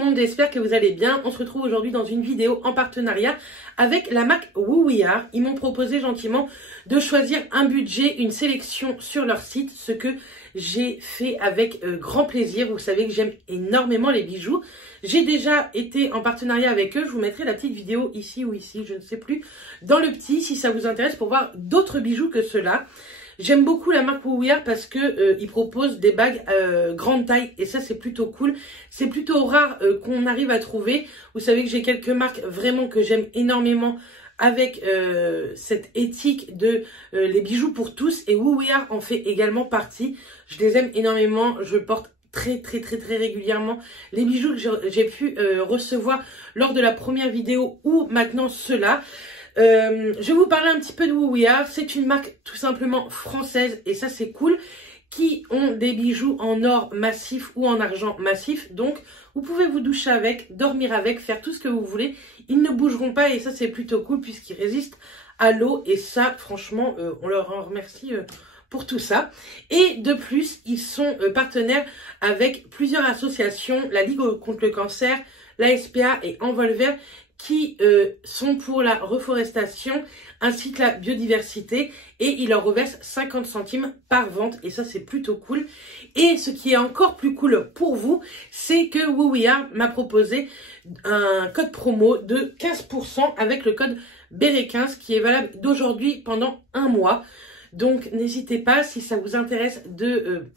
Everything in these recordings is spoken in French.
le monde, j'espère que vous allez bien. On se retrouve aujourd'hui dans une vidéo en partenariat avec la marque WooWeArt. Ils m'ont proposé gentiment de choisir un budget, une sélection sur leur site, ce que j'ai fait avec grand plaisir. Vous savez que j'aime énormément les bijoux. J'ai déjà été en partenariat avec eux. Je vous mettrai la petite vidéo ici ou ici, je ne sais plus, dans le petit, si ça vous intéresse, pour voir d'autres bijoux que ceux-là. J'aime beaucoup la marque WooWeArt parce que ils proposent des bagues grande taille et ça c'est plutôt cool. C'est plutôt rare qu'on arrive à trouver. Vous savez que j'ai quelques marques vraiment que j'aime énormément avec cette éthique de les bijoux pour tous, et WooWeArt en fait également partie. Je les aime énormément, je porte très régulièrement les bijoux que j'ai pu recevoir lors de la première vidéo ou maintenant ceux-là. Je vais vous parler un petit peu de WooWeArt. C'est une marque tout simplement française et ça c'est cool, qui ont des bijoux en or massif ou en argent massif. Donc vous pouvez vous doucher avec, dormir avec, faire tout ce que vous voulez. Ils ne bougeront pas et ça c'est plutôt cool puisqu'ils résistent à l'eau, et ça franchement on leur en remercie pour tout ça. Et de plus ils sont partenaires avec plusieurs associations, la Ligue contre le cancer, la SPA et Envol Vert, qui sont pour la reforestation ainsi que la biodiversité, et ils leur reversent 50 centimes par vente et ça c'est plutôt cool. Et ce qui est encore plus cool pour vous, c'est que WooWeArt m'a proposé un code promo de 15% avec le code BERET15 qui est valable d'aujourd'hui pendant un mois. Donc n'hésitez pas, si ça vous intéresse, de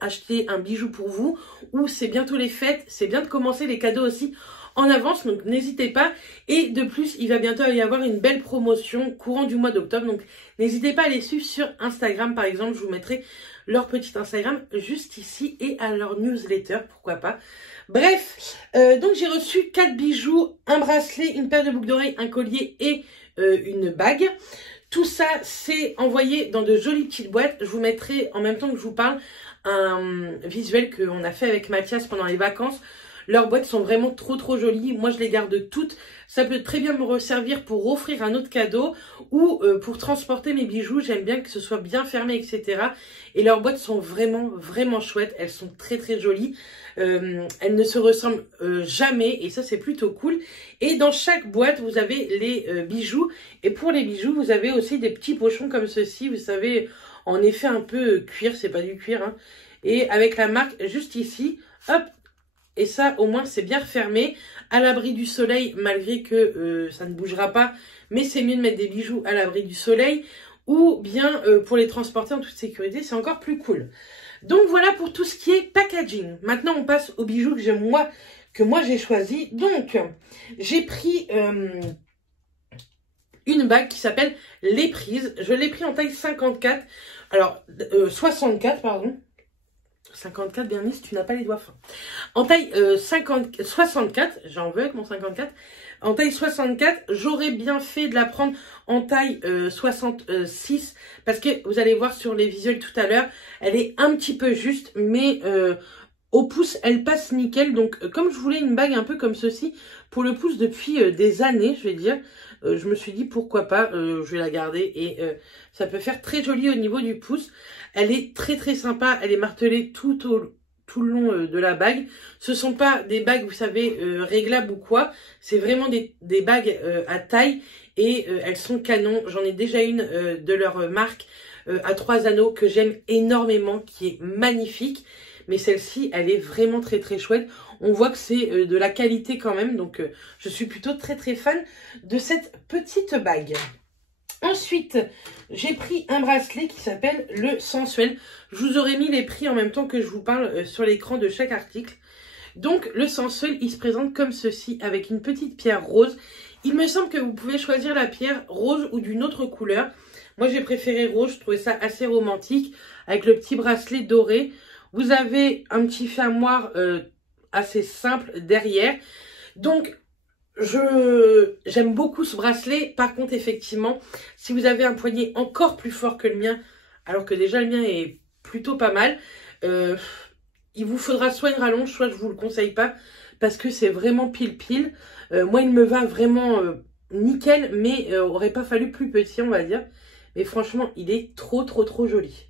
acheter un bijou pour vous, ou c'est bientôt les fêtes, c'est bien de commencer les cadeaux aussi en avance, donc n'hésitez pas. Et de plus, il va bientôt y avoir une belle promotion courant du mois d'octobre, donc n'hésitez pas à les suivre sur Instagram par exemple. Je vous mettrai leur petit Instagram juste ici, et à leur newsletter, pourquoi pas. Bref, donc j'ai reçu 4 bijoux, un bracelet, une paire de boucles d'oreilles, un collier et une bague. Tout ça c'est envoyé dans de jolies petites boîtes. Je vous mettrai en même temps que je vous parle un visuel qu'on a fait avec Mathias pendant les vacances. Leurs boîtes sont vraiment trop jolies. Moi, je les garde toutes. Ça peut très bien me resservir pour offrir un autre cadeau ou pour transporter mes bijoux. J'aime bien que ce soit bien fermé, etc. Et leurs boîtes sont vraiment chouettes. Elles sont très jolies. Elles ne se ressemblent jamais et ça, c'est plutôt cool. Et dans chaque boîte, vous avez les bijoux. Et pour les bijoux, vous avez aussi des petits pochons comme ceci. Vous savez, en effet, un peu cuir. C'est pas du cuir, hein. Et avec la marque juste ici, hop. Et ça, au moins, c'est bien refermé, à l'abri du soleil, malgré que ça ne bougera pas. Mais c'est mieux de mettre des bijoux à l'abri du soleil, ou bien pour les transporter en toute sécurité, c'est encore plus cool. Donc voilà pour tout ce qui est packaging. Maintenant, on passe aux bijoux que moi j'ai choisi. Donc, j'ai pris une bague qui s'appelle l'Éprise. Je l'ai pris en taille 54. Alors, 64, pardon. 54, bien mis, tu n'as pas les doigts fins. En taille 64, j'en veux avec mon 54. En taille 64, j'aurais bien fait de la prendre en taille 66. Parce que vous allez voir sur les visuels tout à l'heure, elle est un petit peu juste. Mais au pouce, elle passe nickel. Donc comme je voulais une bague un peu comme ceci pour le pouce depuis des années, je vais dire. Je me suis dit pourquoi pas, je vais la garder et ça peut faire très joli au niveau du pouce. Elle est très sympa, elle est martelée tout le long de la bague. Ce sont pas des bagues, vous savez, réglables ou quoi. C'est vraiment des bagues à taille et elles sont canon. J'en ai déjà une de leur marque à 3 anneaux que j'aime énormément, qui est magnifique. Mais celle-ci, elle est vraiment très chouette. On voit que c'est de la qualité quand même. Donc, je suis plutôt très fan de cette petite bague. Ensuite, j'ai pris un bracelet qui s'appelle le Sensuel. Je vous aurais mis les prix en même temps que je vous parle sur l'écran de chaque article. Donc, le Sensuel, il se présente comme ceci, avec une petite pierre rose. Il me semble que vous pouvez choisir la pierre rose ou d'une autre couleur. Moi, j'ai préféré rose. Je trouvais ça assez romantique, avec le petit bracelet doré. Vous avez un petit fermoir assez simple derrière. Donc, j'aime beaucoup ce bracelet. Par contre, effectivement, si vous avez un poignet encore plus fort que le mien, alors que déjà le mien est plutôt pas mal, il vous faudra soit une rallonge, soit je vous le conseille pas, parce que c'est vraiment pile. Moi, il me va vraiment nickel, mais aurait pas fallu plus petit, on va dire. Mais franchement, il est trop joli.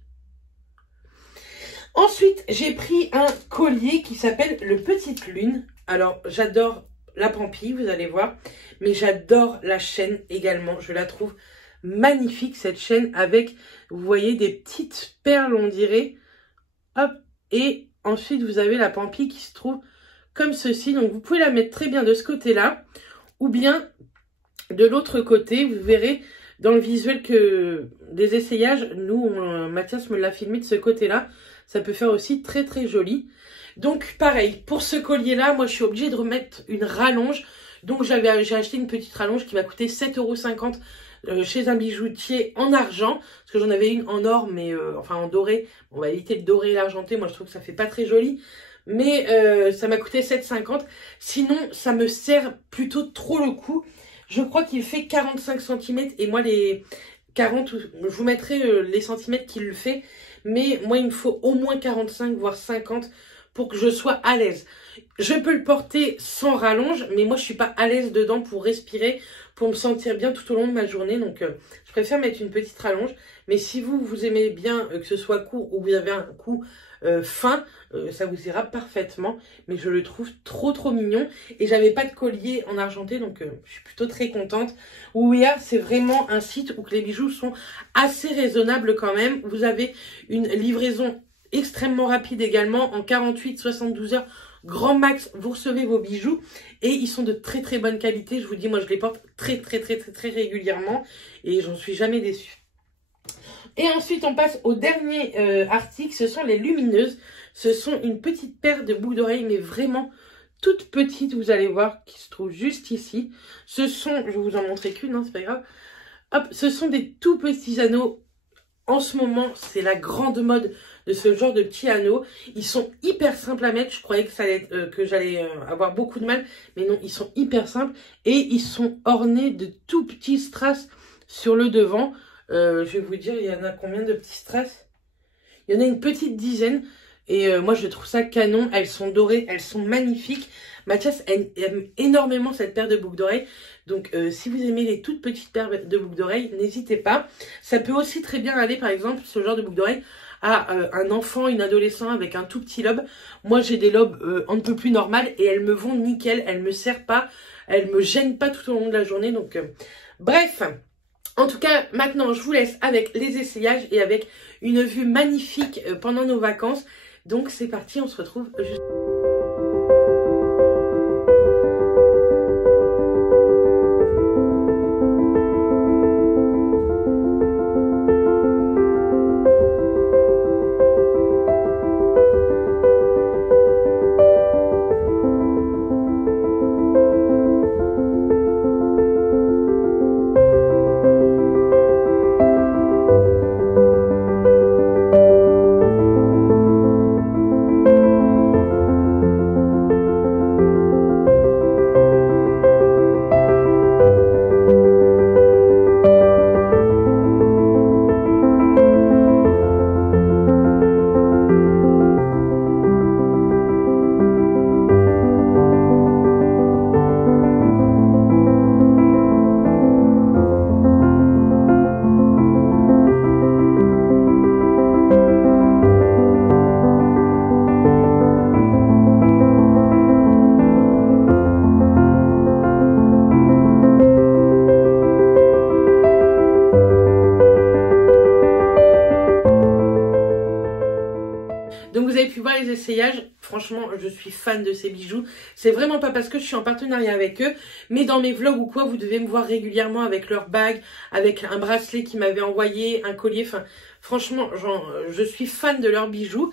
Ensuite, j'ai pris un collier qui s'appelle le Petite Lune. Alors, j'adore la pampille, vous allez voir. Mais j'adore la chaîne également. Je la trouve magnifique, cette chaîne, avec, vous voyez, des petites perles, on dirait. Hop. Et ensuite, vous avez la pampille qui se trouve comme ceci. Donc, vous pouvez la mettre très bien de ce côté-là. Ou bien, de l'autre côté, vous verrez dans le visuel que des essayages, Mathias me l'a filmé de ce côté-là. Ça peut faire aussi très très joli. Donc pareil, pour ce collier-là, moi je suis obligée de remettre une rallonge. Donc j'ai acheté une petite rallonge qui m'a coûté 7,50 € chez un bijoutier en argent. Parce que j'en avais une en or, mais enfin en doré. On va éviter le doré et l'argenté. Moi je trouve que ça fait pas très joli. Mais ça m'a coûté 7,50 €. Sinon, ça me sert plutôt trop le coup. Je crois qu'il fait 45 cm. Et moi, les 40, je vous mettrai les centimètres qu'il le fait. Mais moi, il me faut au moins 45, voire 50 pour que je sois à l'aise. Je peux le porter sans rallonge, mais moi, je suis pas à l'aise dedans pour respirer, pour me sentir bien tout au long de ma journée. Donc, je préfère mettre une petite rallonge. Mais si vous aimez bien que ce soit court ou vous avez un cou fin, ça vous ira parfaitement. Mais je le trouve trop mignon. Et j'avais pas de collier en argenté, donc je suis plutôt très contente. Woowear, c'est vraiment un site où les bijoux sont assez raisonnables quand même. Vous avez une livraison extrêmement rapide également. En 48-72 heures, grand max, vous recevez vos bijoux. Et ils sont de très bonne qualité. Je vous dis, moi je les porte très régulièrement. Et j'en suis jamais déçue. Et ensuite, on passe au dernier article. Ce sont les lumineuses. Ce sont une petite paire de boucles d'oreilles, mais vraiment toutes petites, vous allez voir, qui se trouvent juste ici. Ce sont, je vais vous en montrer qu'une, hein, c'est pas grave. Hop, ce sont des tout petits anneaux. En ce moment, c'est la grande mode de ce genre de petits anneaux. Ils sont hyper simples à mettre. Je croyais que j'allais avoir beaucoup de mal, mais non, ils sont hyper simples. Et ils sont ornés de tout petits strass sur le devant. Je vais vous dire, il y en a combien de petits strass? Il y en a une petite dizaine. Et moi, je trouve ça canon. Elles sont dorées, elles sont magnifiques. Mathias aime énormément cette paire de boucles d'oreilles. Donc, si vous aimez les toutes petites paires de boucles d'oreilles, n'hésitez pas. Ça peut aussi très bien aller, par exemple, ce genre de boucles d'oreilles à un enfant, une adolescent avec un tout petit lobe. Moi, j'ai des lobes un peu plus normales et elles me vont nickel. Elles me serrent pas, elles me gênent pas tout au long de la journée. Donc, bref. En tout cas, maintenant, je vous laisse avec les essayages et avec une vue magnifique pendant nos vacances. Donc, c'est parti, on se retrouve juste... Donc vous avez pu voir les essayages, franchement je suis fan de ces bijoux. C'est vraiment pas parce que je suis en partenariat avec eux, mais dans mes vlogs ou quoi, vous devez me voir régulièrement avec leur bague, avec un bracelet qu'ils m'avaient envoyé, un collier, enfin franchement je suis fan de leurs bijoux.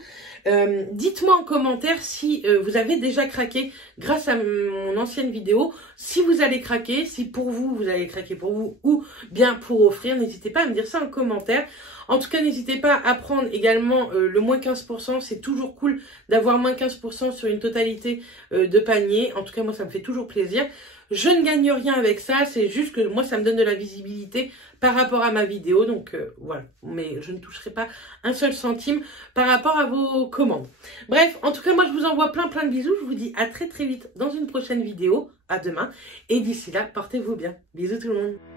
Dites-moi en commentaire si vous avez déjà craqué grâce à mon ancienne vidéo, si vous allez craquer, si pour vous, vous allez craquer pour vous ou bien pour offrir, n'hésitez pas à me dire ça en commentaire. En tout cas, n'hésitez pas à prendre également le moins 15%, c'est toujours cool d'avoir moins 15% sur une totalité de panier. En tout cas, moi, ça me fait toujours plaisir. Je ne gagne rien avec ça, c'est juste que moi, ça me donne de la visibilité par rapport à ma vidéo. Donc, voilà, mais je ne toucherai pas un seul centime par rapport à vos commandes. Bref, en tout cas, moi, je vous envoie plein de bisous. Je vous dis à très vite dans une prochaine vidéo. À demain. Et d'ici là, portez-vous bien. Bisous tout le monde.